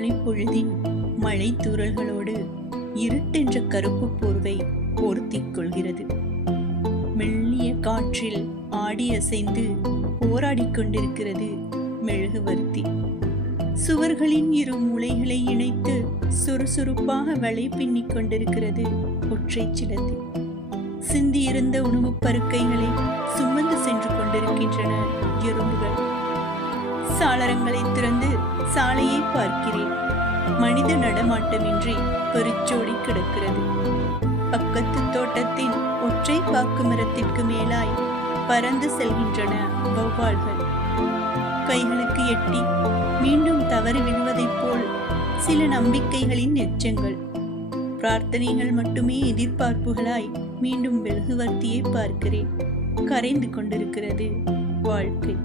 காலை பொழுதின் மழை தூறல்களோடு இருட்டென்ற கருப்பு போர்வை போர்த்திக் கொள்கிறது. மெல்லிய காற்றில் ஆடி அசைந்து போராடிக் கொண்டிருக்கிறது மெழுகுவர்த்தி. சுவர்களின் இரு மூலைகளை இணைத்து சுறுசுறுப்பாக வலை பின்னிக் கொண்டிருக்கிறது ஒற்றை சிலந்தி. சிந்தியிருந்த உணவுப் பருக்கைகளை சுமந்து சென்று கொண்டிருக்கின்றன எறும்புகள். சாளரங்களை திறந்து சாலையை பார்க்கிறேன். மனித நடமாட்டமின்றி பெருச்சோடி கிடக்கிறது. பக்கத்து தோட்டத்தின் ஒற்றை பாக்கு மரத்திற்கு மேலாய் பறந்து செல்கின்றன வௌவால்கள். கைகளுக்கு எட்டி மீண்டும் தவறி விடுவதைப் போல் சில நம்பிக்கைகளின் எச்சங்கள். பிரார்த்தனைகள் மட்டுமே எதிர்பார்ப்புகளாய் மீண்டும் மெழுகுவர்த்தியை பார்க்கிறேன். கரைந்து கொண்டிருக்கிறது வாழ்க்கை.